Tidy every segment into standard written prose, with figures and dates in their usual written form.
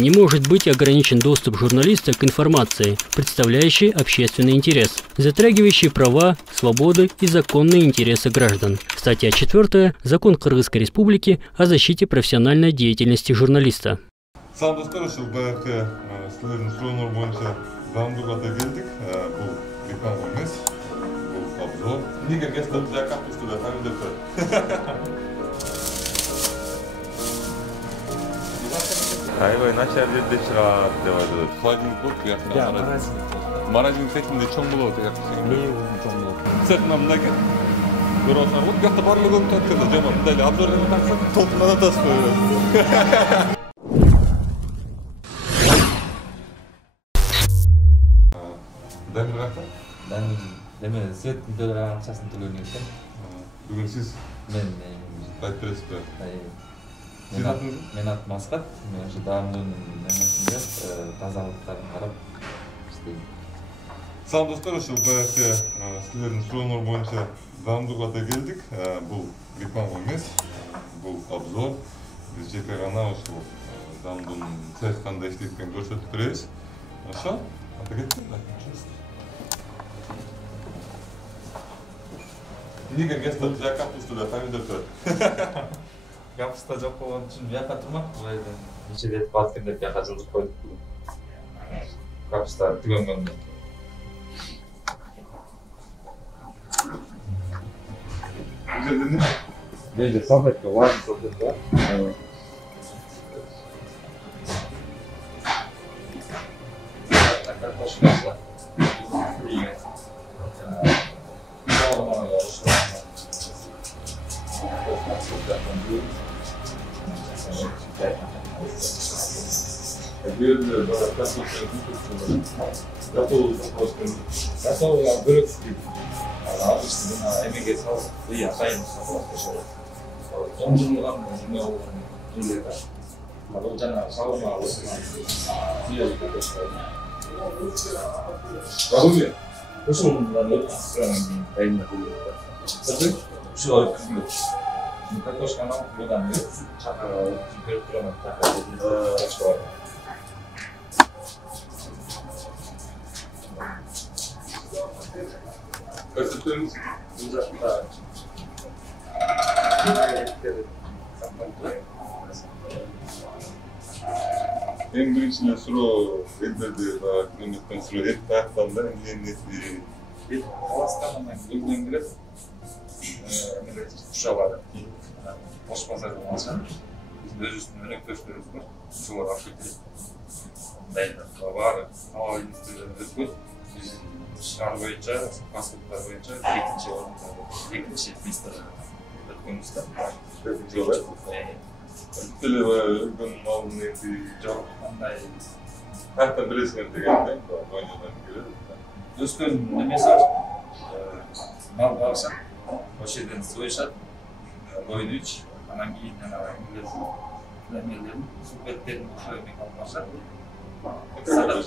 Не может быть ограничен доступ журналиста к информации, представляющей общественный интерес, затрагивающей права, свободы и законные интересы граждан. Статья 4. Закон Кыргызской Республики о защите профессиональной деятельности журналиста. Аябай начар жерде чыгат деп айтат. Холодильник болуп кияктан маразин цехинде чоң болот деген. Чоң болот. Цехна мындай бир осар болуп, бияқта барлыгы көк тартты. Жаман мындай эле обзордон тартсак, толкунада тасып коёбуз. Дамир какта? Деме свет төлөөр акчасын төлөгөн экен. Бүгүн сиз Мен айтып бересизби? Мен атым Аскат. Мен ушу даамдын немесинде тазалыктарын карап иштейм. Салам достор, ушу баягы силердин сурооңор боюнча даамдууга келдик. Бул реклама эмес, бул обзор. Биз жеке гана ушул даамдын цех кандай иштейт экенин көрсөтүп беребиз. Ошо, ата кеттик. Неге гастат жа капустада помидор турат? Капуста жок болгон үчүн бияка турмак. Булайда нече рет баткендеп бияка жылдып койдук. Капуста түгөнгөндө. Беже салфетка важный салфетка. Картошка. Готовый огурец. Обычно эмеге салат, я тайм салат. Он же нам имел или это. А вот она салма, вот она. Я вот это сказал. Рахуме, ушул мындан страны тайм будет. Сады, ушул картошканы будан чакырып берип турам так. Көрсөтөбүз. Эң биринчи суроо элдерди күнөмөттөн суроо эт таяктанда эмне эт Аластанан өзүнөн келет. Кушабады. Бош базардан алсаң, өзүбүздүн өнөктөштөрүбүз бар. Шулар алып кетет. Дайын баары ава индустриялар өткөз. Шаар боюнча, паспорттар боюнча экинчи местада өткөнбүз да. Теле өргөн малдын эти жок. Кандай Каяктан билесиң деген ойнойдон келет. өскөн немеси бар. Мал багышат. Ошол жерден союшат. Бойдуч, анан кийин инглиз немелерин, супеттерин ошол эме алып барышат. Ресторан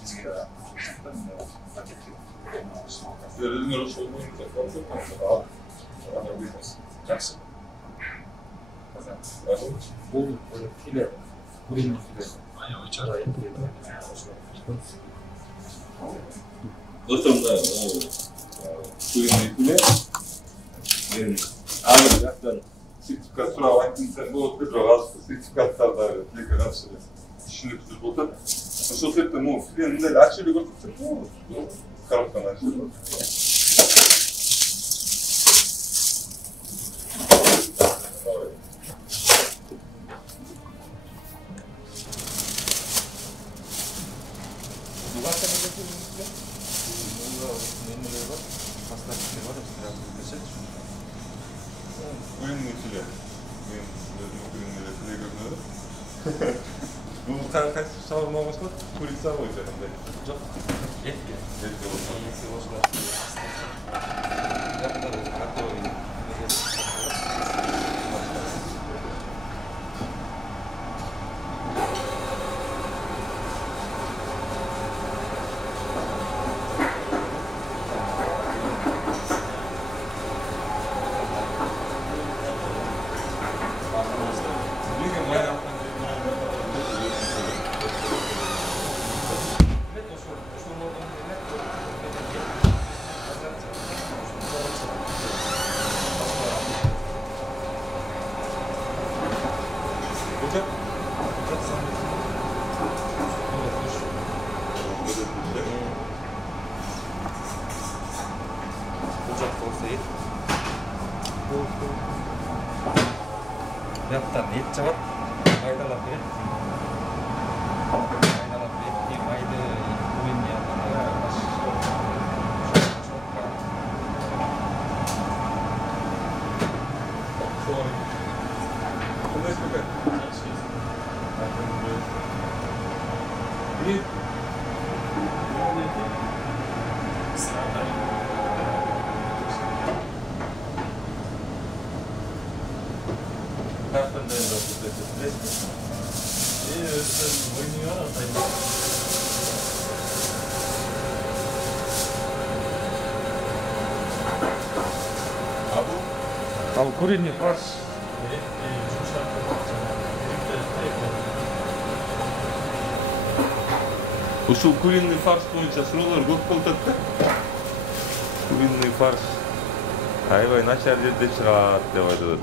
бизге Силердин ошол боюнча жакшы. Бул филе, куриный филе. Достор, куриный филе. Мен аны жактан сертификат сурап айттым, болот бирок азыр сертификаттарда тилекке каршы түшүнүксүз болуп атат. Ошол себептен могу филени мындай ачып эле көрсөтсөк болот. Коробканы ачып. Куриный филе. Мен өзүм куриный филе көрдүм. Бул кайсы шаурма болсо, курица боюнча кандай? Жок. Этке. Этке болсо. Эси болсо. Готовый. ет. Бұяқтан ет жабат, майдалап береді. Майдалап береді, майды ойын Kapten de Abi kуренный фарш. Ушул куриный фарш боюнча суроолор көп болуп атат да. Куриный фарш аябай начар жерде чыгат деп айтат.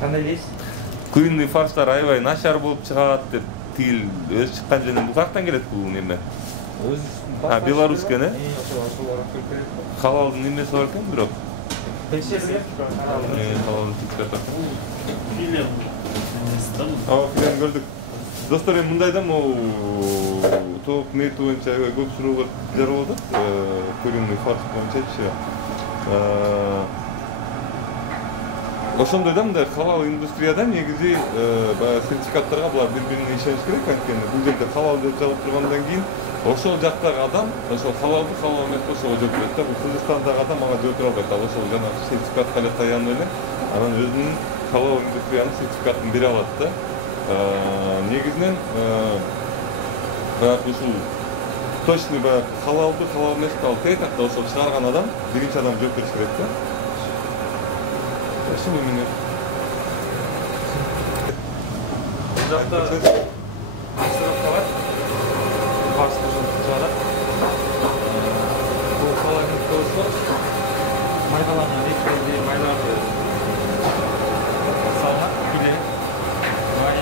Кандай дейсиз? Куриный фарштар аябай начар болуп чыгат деп тил өз чыккан жерден бул жактан келет бул неме. Өз белорусский не? Халалдын немеси бар экен, бирок. Текшерилген. Халалдын сертификаты. Филе. Филени көрдүк. Достор, эми мындай да, могу топ мейт боюнча көп суроолор жаралып атат. Куриный фарш боюнчачы. Ошондой да, мындай халал индустрияда негизи баягы сертификаттарга булар бири-бирине ишениш керек. Анткени бул жерде халал деп жазылып тургандан кийин ошол жактагы адам, ошол халалды халал эмес ошого жооп берет да. Бул Кыргызстандагы адам ага жооп бере албайт. Ал ошол жанагы сертификатка эле таянып эле анан өзүнүн халал индустриянын сертификатын бере алат да. Негизинен баягы ушул точный баягы халалды халал эмести алып айтат да, ошол чыгарган адам биринчи адам жооп бериш керек да. Ошол эмне? Бул жакта сырапка бар. Фаршты чыгарат. Бул халалдын болсо майдаланган эти майларды салат, филе, май,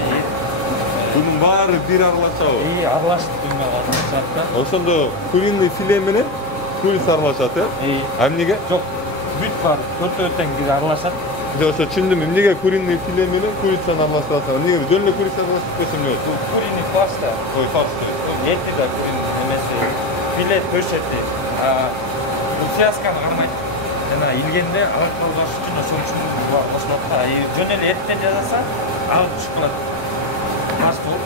бунун баары бир аралашабы? Аралашып чыгат да. Ошондо куриный филе менен курица аралашат, а эмнеге? Жок, бүт бар, төртөөн бир аралашат. Ошо түшүндүм, эмнеге куриный филе менен курицаны аралаштырасың? Эмнеге жөн эле курица аралашып кетсем болот? Бул куриный фарш да. Ой, фарш. Эти да куриный эмеси. Филе төшөтү. Бул связканы кармайт. Жана илгенде алып калбаш үчүн ошол үчүн кошулат да. Жөн эле этте жасаса, алып түшүп калат. Мас болуп,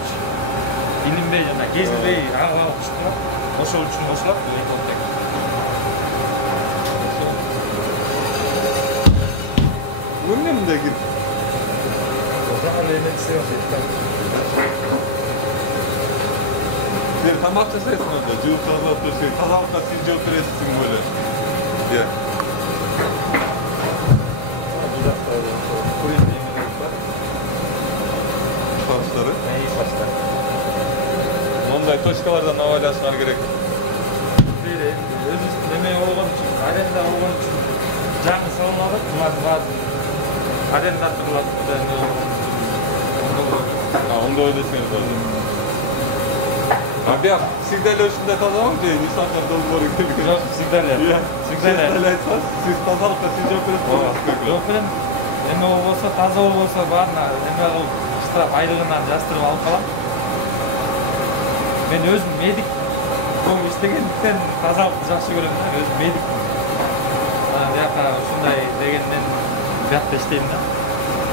илинбей жана кезилбей алып түшүп, ошол үчүн кошулат. Эмне мындай кирип? Ошол эле эмеси бар. Сен тамак жасайсың онда, жууп тазалап турсаң, тазалыкка сен жооп бересиң беле. Иә. Бул жакта куриный эмелер бар. Фарштары? Фарштар. Мондай точкалардан абайлашыңар керек. Бери өз үстүнө эме болгон үчүн, аренда болгон үчүн жаңы салынат, булардын баарын арендаторлор да эме болгон. Ондой десеңиз болот. Бияк всегда эле ушундай тазалабы же нисанга долбоор керек? Жок, всегда эле. Всегда эле айтсаңыз, сиз тазалыкка сиз жооп бересиз. Жооп берем. Эме болбосо, таза болбосо баарына эме кылып, штраф айлыгынан жастырып алып калам. Мен өзүм медик болуп иштегендиктен тазалыкты жакшы көрөм да, өзүм медикмин. Бияка ушундай дегенден бияқта иштейм да.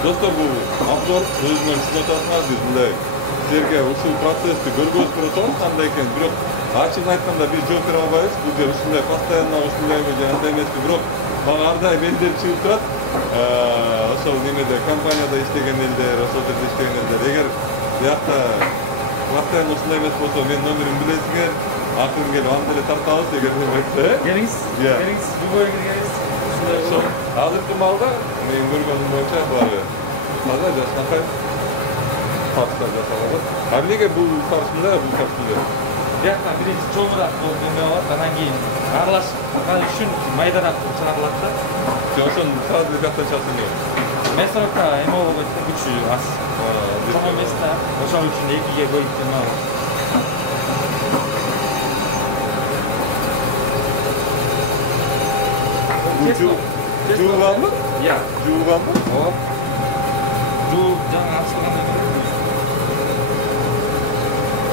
Достор, бул обзор өзүнөн түшүнүп атасыңар, биз мындай силерге ушул процессти көргөзүп атабыз кандай экенин, бирок ачыгын айтканда биз жооп бере албайбыз. Бул жер ушундай постоянно ушундайбы же андай эмеспи, бирок мага ар дайым элдер чыгып турат. Ошол немеде компанияда иштеген элдер, ошол жерде иштеген элдер. Эгер биякта постоянно ушундай эмес болсо, мен номеримди билесиңер, акырын келип аны деле тартабыз, эгер деп айтса. Келиңиз, келиңиз, любой келиңиз. Ошол азыркы маалда мен көргөнүм боюнча булар таза жакшынакай фарштар жасалат. А эмнеге бул фарш мындай, бул фарш мындай? Биякта биринчи чоңураак болуп эме болот, анан кийин аралашып үчүн майдараак чыгарылат да. Ошонун сразу биякта чыгат. Мясорубка эме болуп кетти, күчү аз. Чоң эмес да, ошол үчүн экиге бөлүп эме болот. Жууганбы? Иә. Жууганбы? Ооп. Жуу жаңа ачылгандан бери.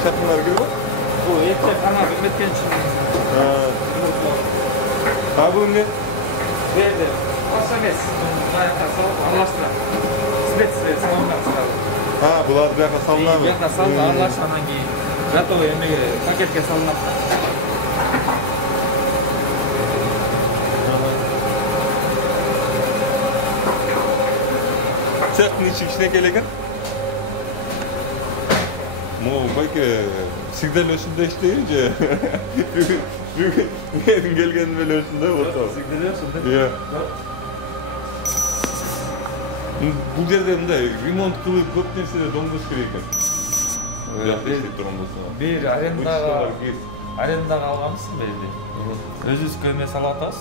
Шатынлар келби? Бул эртең гана кирметкен үчүн. Бул эмне? Берди. Аш эмес. Баягы салып аралаштырам. Специя салынган сразу. Булар бияка салынабы? Бияка салып аралашкандан кийин готовый эмеге пакетке салынат. Цехтын ичи кичинекей экен. Могу байке сигдалөөсүндө иштейби же? Менин келгеним эле ушундай болот. Сигделөөсүндө. Иә. Бул жерде мындай ремонт кылып көп нерсе доңгош керек экен. Бияқта иштеп турган болсо. Бир арендага алганбыз берди. Өзүбүз көмө салып атабыз.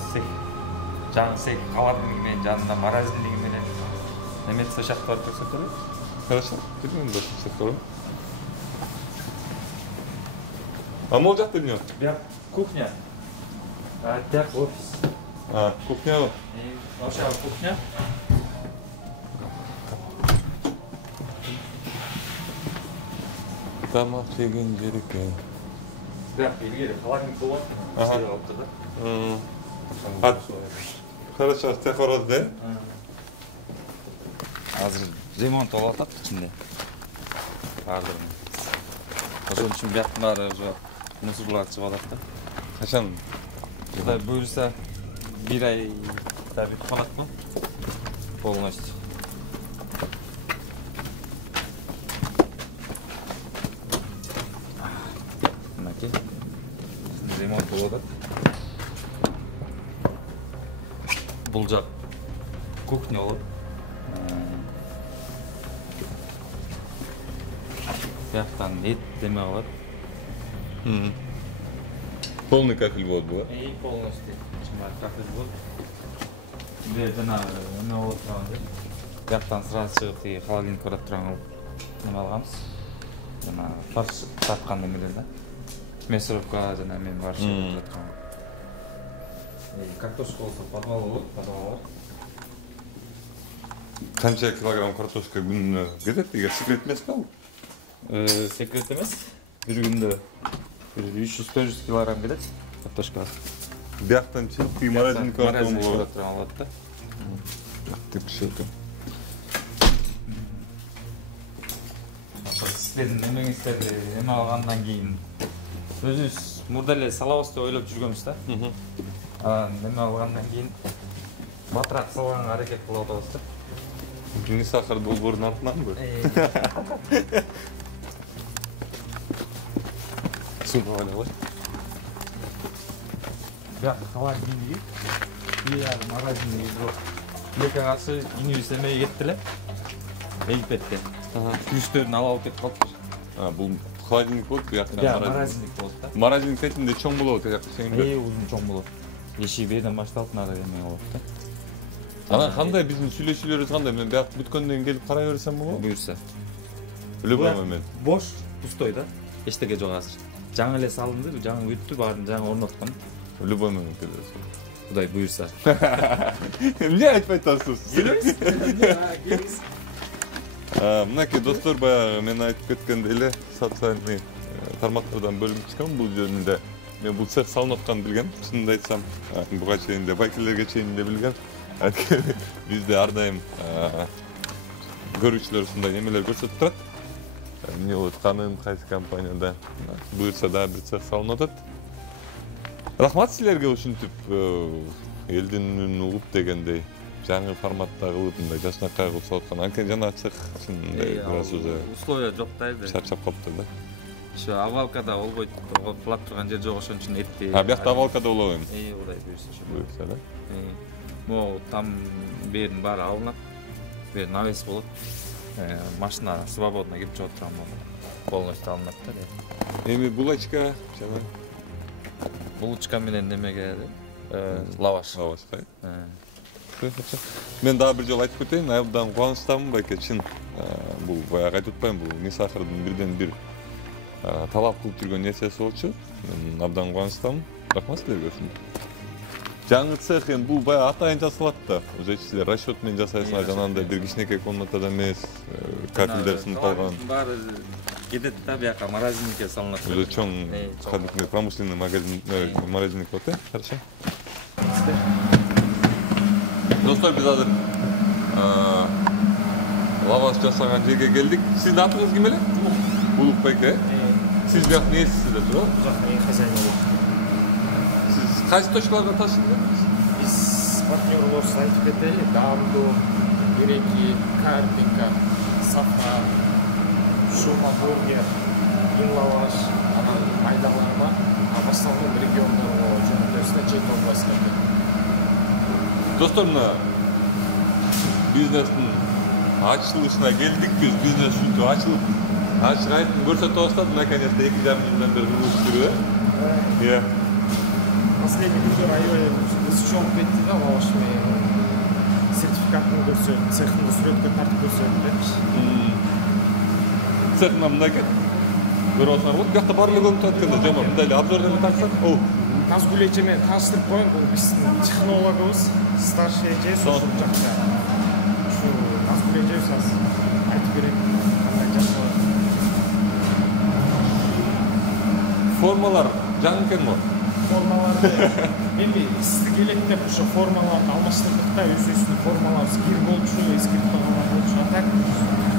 Жаңы сек калардыгы менен жанында морозильдиги менен. Немец ошакта барып көрсөтөлү. Хорошо. Жүргөн башка көрөм. А могул жакта эмне бар? Бияк кухня. Бияк офис. Кухня. Ошо кухня. Тамак жеген жер экен. Бияк илгери холодильник болот. Ошол алыпты да. Хорошо, цехороз да? Азыр ремонт болуп атат ичинде. Бардыгы. Ошон үчүн бияктын баары уже мусорлар чыгып атат да. Качан? Кудай буйруса 1 ай бүтүп калат го. Полностью. Мынакей. Ремонт болуп атат. Бул жак кухня болот. Бияктан эт деме калат. Полный кафель болот бул. Полностью. Чымар кафель болот. Бе жана эме болот турган. Бияктан сразу чыгып тиги холодильник көрөт турган неме алганбыз. Жана фарш тарткан немелер да. Мясорубка жана мен баршы жаткан. Картошка болсо подвал болот, подвал бар. Канча килограмм картошка күнүнө кетет деген секрет эмес бул? Секрет эмес. Бир күндө 300-400 килограмм кетет картошка. Бияктан чыгып тиги морозильник көрөт болот да. Тип киши. Сиздердин немеңиздерди эме алгандан кийин өзүбүз мурда эле салабыз деп ойлоп жүргөнбүз да. Анан неме алгандан кийин батыраак салганга аракет кылып атабыз да. Бирини сахар долбоордун артынанбы? Субханалла. Бияк холодильник, бияк морозильник бар. Элекке каршы инибиз эмеге кетти эле. Эгипетке. Күчтөрүн алып кетип калыптыр. Бул холодильник болот, биякта морозильник болот да. Морозильник кетинде чоң болот, тияк сеңде. Узун чоң болот. Иши беден башталып нары эме болот да. Анан кандай биздин сүйлөшүүлөрүбүз кандай? Мен бияк бүткөндөн кийин келип карай берсем болобу? Буйрса. Любой момент. Бош, пустой да. Эчтеке жок азыр. Жаңы эле салынды, жаңы бүттү, баарын жаңы орноткон. Любой момент келет. Кудай буйрса. Эмне айтпай атасыз? Келиңиз. Мынакей достор, баягы мен айтып кеткендей эле социальный тармактардан бөлүнүп чыккан бул жөнүндө. Мен бул цех салынып атканын билгем, чынымды айтсам, буга чейин де байкелерге чейин де билгем. Бизде ар дайым көрүүчүлөр ушундай немелер көрсөтүп турат. Эмне болуп атканын, кайсы компанияда буйрса да бир цех салынып атат. Рахмат силерге ушинтип элдин үнүн угуп дегендей жаңы форматта кылып мындай жашнакай кылып салып аткан. Анткени жана цех ушундай бир аз уже условия жок да эле. Чарчап калыптыр да. Ошо авалкада болбойт, кылат турган жер жок, ошон үчүн этти. Биякта авалкада болобу эми? Кудай буйрса ошо. Буйрса да. Могу там бердин баары алынат. Бер навес болот. Машина свободно кирип чыгып турган болот. Полностью алынат да. Эми булочка жана булочка менен немеге лаваш. Лавашка. Мен дагы бир жолу айтып кетейин, абдан кубанычтамын байке, чын. Бул баягы айтып атпайм, бул Нисахардын бирден бир талап кылып жүргөн нерсеси болчу. Мен абдан кубанычтамын. Рахмат силерге ушундай. жаңы цех эми бул баягы атайын жасалат да. Уже ичинде расчет менен жасайсыңар, жанагындай бир кичинекей комнатада эмес, кафелдер сынып калган. Баары кетет да, бияка морозильникке салынат. Уже чоң кадимки промышленный магазин, морозильник болот, хорошо. Достор, биз азыр лаваш жасаган жерге келдик. Сиздин атыңыз ким эле? Улукбек, Siz bir neyisiniz de durun? Хозяин olur. Siz kaç точкаларга taşındınız? Biz партнер olursa айтып кетели, Дамду, Греки, Карпинка, Сафа, Шума, Бургер, Инлаваш, анан айдаларга, в основном региондарга жөнөтөбүз чет областарда. Достор, мына бизнестин ачылышына келдик, биз бизнес ушинтип ачылып açık aytып көрсөтүп баштадым, наконец-то 2,5 жылдан бери жұмыс жүрүп. Иә. Последний күндер аябай ысы чоңуп кетти да, лавашный сертификатын көрсөтүп, цехинде сүрөткө тартып көрсөтүп. Цехна мынакет. Көрүп атсаңар болот. Бияқта барлыгы көрүнүп атканда, жома мындай эле обзордон тартсак, Назгулече менен тааныштырып коеюн, бул биздин технологубуз, старший эже ошол жакта. Ушу Назгулече айтып берет, кандай жасалат. Formalar жаңы екен мо? Формаларды эми сизге келет деп ошо формаларды алмаштырдык да, өзүбүздүн формаларыбыз кир болчу, эскирткалар болчу, так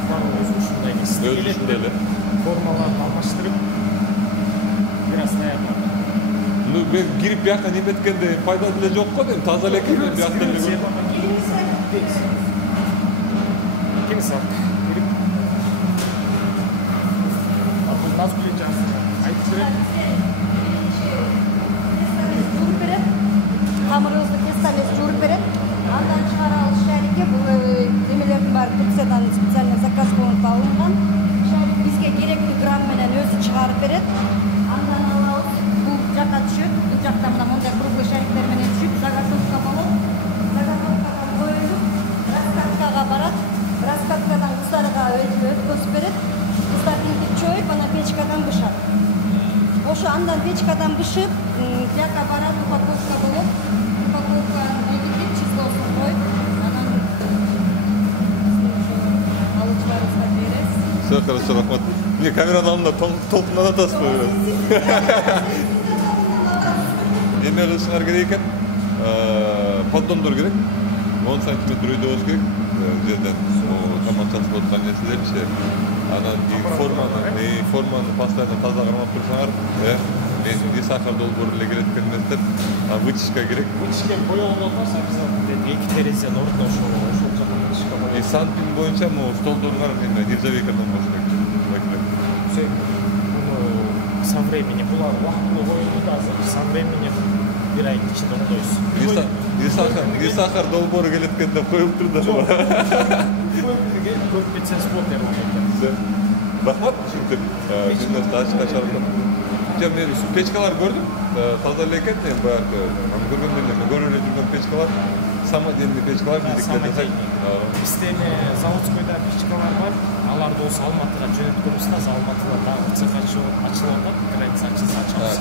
баары өзү ушундай эле. Сизге келет деп формаларды алмаштырып бир аз даярдап. Ну, мен кирип бияка неметкенде пайда деле жок го дейм, таза эле экен, мен бияктан эле көрдүм. Ким сак? Кирип. Бул Назгуле жазды. Журуп берет, тамырыбызды тесталес журуп берет, андан чыгаралы шарикке, бул немелердин баары Турциядан специально заказ болуп алынган. Шарик бизге керектүү грамм менен өзү чыгарып берет. Андан алабыз, бул жака түшөт, бул жакта мына мындай круглый шариктер менен түшүп, заготовка болот. Заготовкадан коюлуп, раскаткага барат. Раскаткадан кыздарга өткөзүп берет. Кыздардыкы чоюп, ана печкадан бышат. Ошо андан печкадан бышып, жака барат, упаковка болот. Упаковканы бекитип, числосун коюп, анан алуучуларыбызга беребиз. Все хорошо, рахмат. Мне камеранын алдында толкундан атасыз го. Эме кылышыңар керек экен. Поддондор керек. 10 сантиметр үйдө болуш керек. Жерден тамак сатып аткан нерселерчи. Анан форманы постоянно таза кармап турсаңар, мен сахар долбоору эле келет экен эместер. Вытяжка керек. Вытяжка боёлгон болсо биз эки терезенин ордуна ошол жакка вытяжка боёп. Сантим боюнча могу столдорлор эме нержавейкадан болуш керек. Со временем булар убактылуу коюлду да, со временем бир айдын ичинде оңдойбуз. Сахар долбоору келет экен деп коюп турду. Көп кетсеңиз болот экен. Рахмат, ушинтип бизнести ачыкка чыгарып. Мен печкалар көрдүм, таза эле экен, баягы көргөндө эле көрүп эле жүргөн печкалар, самодельный печкалар биздикилерде. Бизде заводскойда печкалар бар, аларды болсо Алматыга жөнөткөнбүз да, Алматыда дагы цех ачылып атат, граница ачабыз.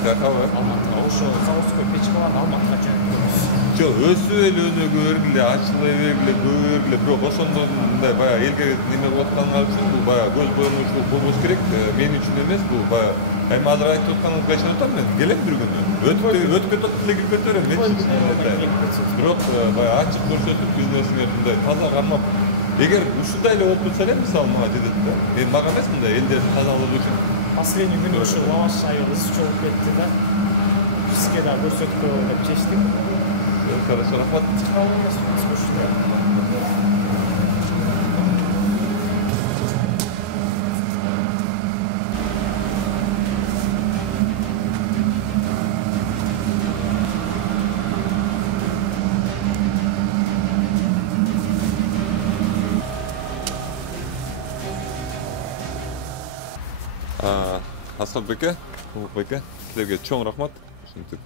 Алматыга ошо заводской печкаларды Алматыга жөнөткөнбүз. Жок, өсүп эле өнүгө бергиле, ачыла бергиле, көбөйө бергиле, бирок ошондон мындай баягы элге неме болуп атканыңар үчүн бул баягы көз боюмчулук болбош керек. Мен үчүн эмес, бул баягы эми азыр айтып атканыңызга ишенип атам мен. Келем бир күнү. Өтүп кетип эле кирип кете берем. Бирок баягы ачык көрсөтүп бизнесиңер мындай таза кармап. Эгер ушундай эле болуп турса эле, мисалы мага жетет да. Мен мага эмес мындай элдерди таза кылуу үчүн. Последний күнү ошо лаваш айыл ысы чогуп кетти да. Бизге да көрсөткө деп чечтик. Хорошо, рахмат. Асылбеке, Улукбеке, силерге чоң рахмат. Ушинтип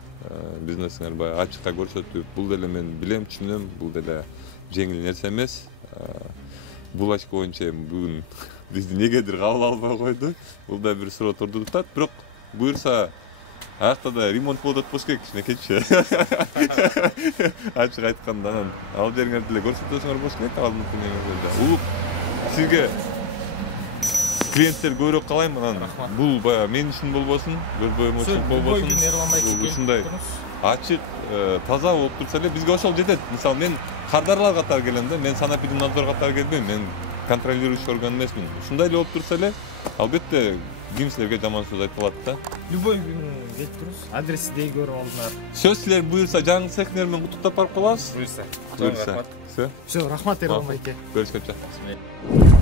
бизнесиңер баягы ачыкка көрсөтүп, бул деле мен билем, түшүнөм, бул деле жеңил нерсе эмес. Булачка боюнча бүгүн бизди негедир кабыл албай койду. Бул да бир суроо турдуртат, бирок буюрса Аякта да ремонт болуп атпаш керек кичинекейчи. Ачык айтканда анан ал жериңерди деле көрсөтөсүңөр болуш керек алдыңкы немерде. Улук сизге клиенттер көбүрөөк каалайм анан. Бул баягы мен үчүн болбосун, көрбөйм үчүн болбосун. Ушундай ачык, таза болуп турса эле бизге ошол жетет. Мисалы мен кардарлар катары келем да, мен санэпидемнадзор катары келбейм. Мен контролирующий орган эмесмин. Ушундай эле болуп турса эле, албетте ким силерге жаман сөз айтып калат да. Любой күн келип туруңуз. Адрести дей көрүп алдыңар. Сөз силер буюрса жаңы цехнер менен куттуктап барып калабыз. Буюрса. Буюрса. Всё. Все, рахмат Эрман байке. Көрүшкөнчө.